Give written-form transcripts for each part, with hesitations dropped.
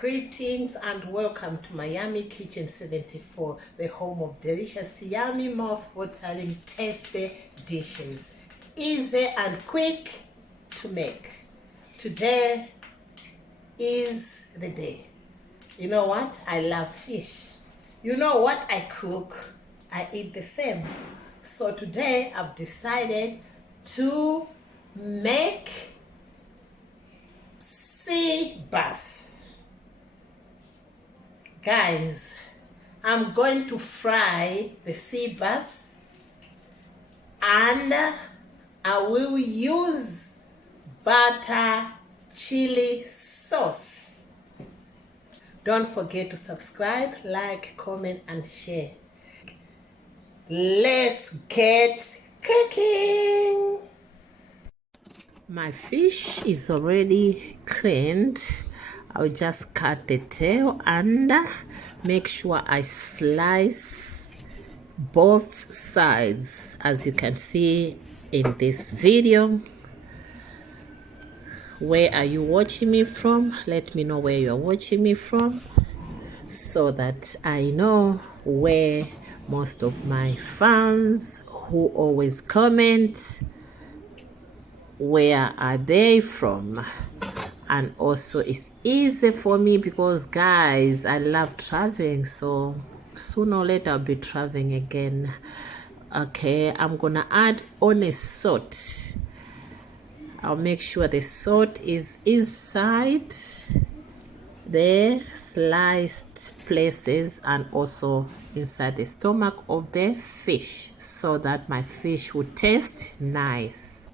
Greetings and welcome to Miami Kitchen 74, the home of delicious, yummy, mouth-watering, tasty dishes. Easy and quick to make. Today is the day. You know what? I love fish. You know what I cook? I eat the same. So today I've decided to make sea bass. Guys, I'm going to fry the sea bass and I will use butter chili sauce. Don't forget to subscribe, like, comment and share. Let's get cooking. My fish is already cleaned. I'll just cut the tail and make sure I slice both sides, as you can see in this video. Where are you watching me from? Let me know where you are watching me from so that I know where most of my fans who always comment, where are they from. And also it's easy for me because guys, I love traveling, so sooner or later I'll be traveling again. Okay, I'm gonna add only salt. I'll make sure the salt is inside the sliced places and also inside the stomach of the fish so that my fish will taste nice.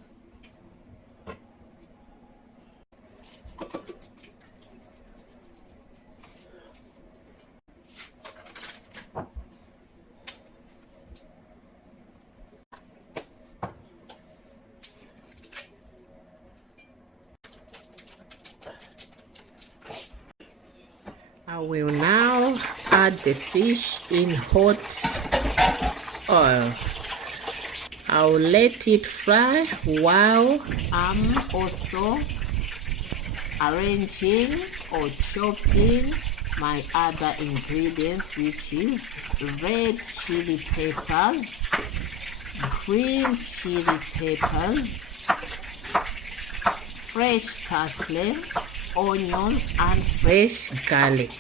I will now add the fish in hot oil. I'll let it fry while I'm also arranging or chopping my other ingredients, which is red chili peppers, green chili peppers, fresh parsley, onions and fresh garlic,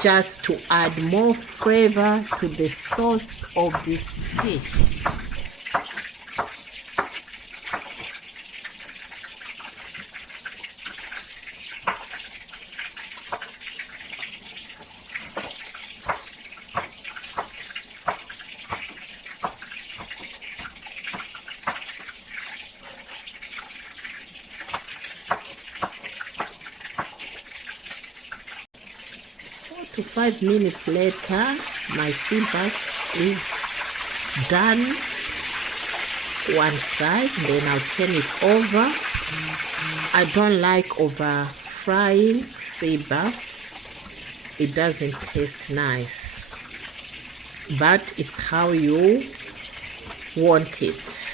just to add more flavor to the sauce of this fish. To 5 minutes later, my sea bass is done one side, then I'll turn it over. I don't like over frying sea bass. It doesn't taste nice, but it's how you want it.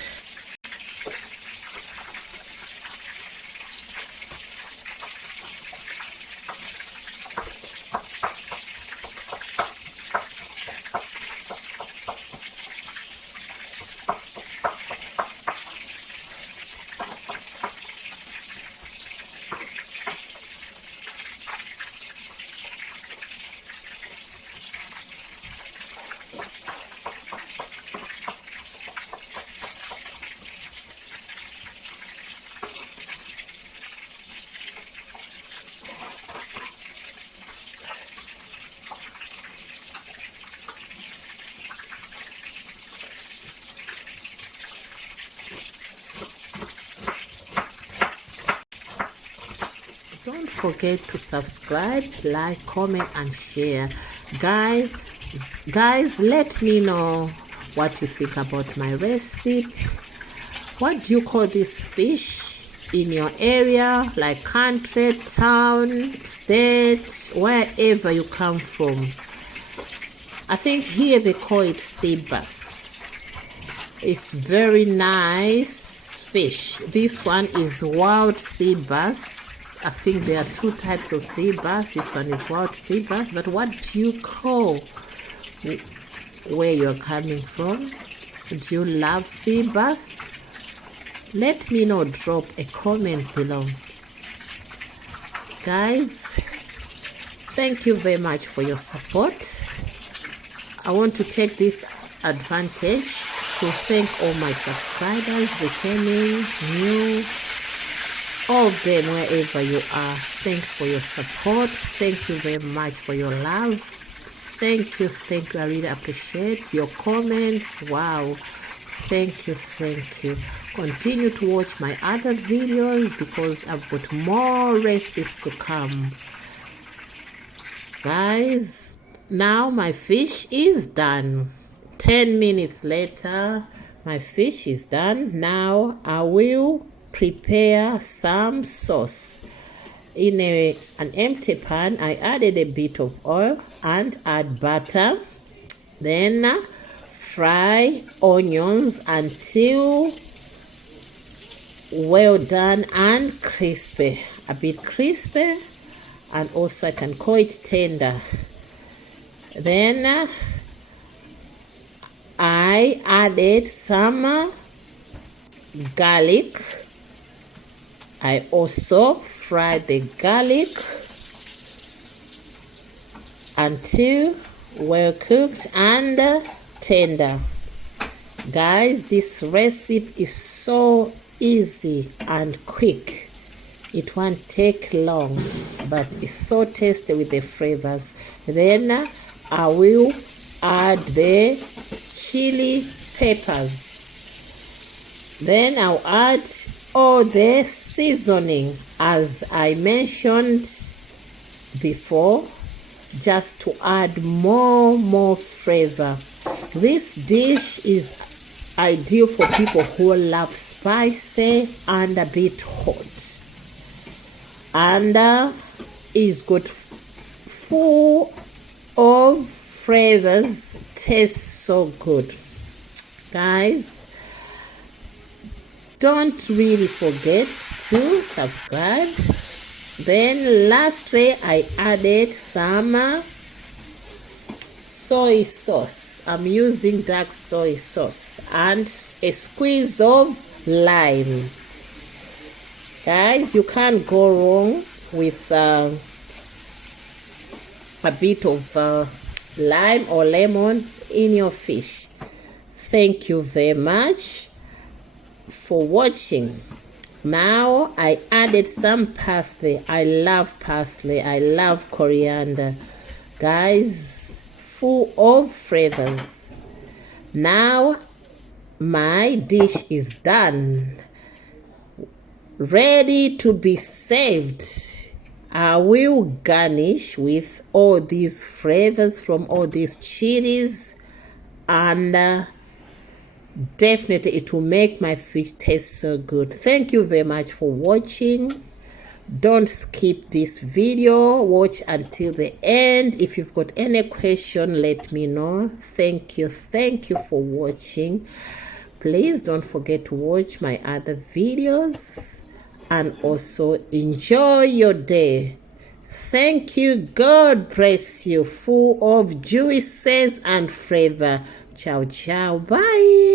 Don't forget to subscribe, like, comment and share. Guys, let me know what you think about my recipe. What do you call this fish in your area, like country, town, state, wherever you come from? I think here they call it sea bass. It's very nice fish. This one is wild sea bass I think there are two types of sea bass. This one is wild sea bass, but what do you call where you're coming from? Do you love sea bass? Let me know. Drop a comment below. Guys, thank you very much for your support. I want to take this advantage to thank all my subscribers, returning, new, all of them, wherever you are. Thank you for your support. Thank you very much for your love. Thank you. I really appreciate your comments. Wow. Thank you. Continue to watch my other videos because I've got more recipes to come. Guys, now my fish is done. 10 minutes later, my fish is done. Now I will prepare some sauce. In an empty pan, I added a bit of oil and add butter. Then fry onions until well done and crispy. A bit crispy, and also I can call it tender. Then I added some garlic. I also fried the garlic until well cooked and tender. Guys, this recipe is so easy and quick. It won't take long, but it's so tasty with the flavors. Then I will add the chili peppers. Then I'll add all the seasoning as I mentioned before, just to add more flavor. This dish is ideal for people who love spicy and a bit hot, and is good, full of flavors, tastes so good. Guys, don't really forget to subscribe. Then lastly, I added some soy sauce. I'm using dark soy sauce and a squeeze of lime. Guys, you can't go wrong with a bit of lime or lemon in your fish. Thank you very much for watching. Now I added some parsley. I love parsley. I love coriander. Guys, full of flavors. Now my dish is done, ready to be served. I will garnish with all these flavors from all these chilies, and definitely it will make my fish taste so good. Thank you very much for watching. Don't skip this video. Watch until the end. If you've got any question, let me know. Thank you for watching. Please don't forget to watch my other videos and also enjoy your day. Thank you. God bless you. Full of juices and flavor. Ciao, ciao. Bye.